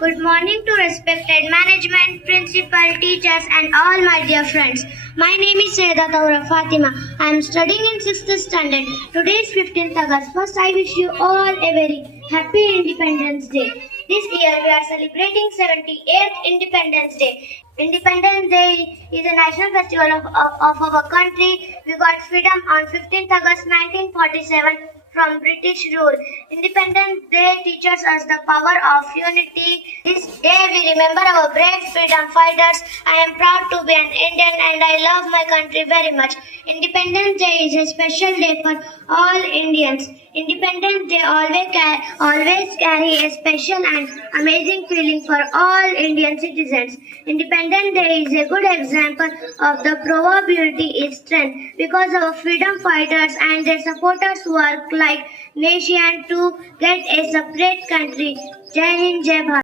Good morning to respected management, principal, teachers and all my dear friends. My name is Sayeda Taura Fatima. I am studying in 6th standard. Today is 15th August. First I wish you all a very happy Independence Day. This year we are celebrating 78th Independence Day. Independence Day is a national festival of our country. We got freedom on 15th August 1947 from British rule. Independence Day teaches us the power of unity. This day we remember our brave freedom fighters. I am proud to be an Indian and I love my country very much. Independence Day is a special day for all Indians. Independence Day always carry a special and amazing feeling for all Indian citizens. Independence Day is a good example of the proverb unity is strength because our freedom fighters and their supporters work like nation to get a separate country. Jai Hind, Jai Bharat.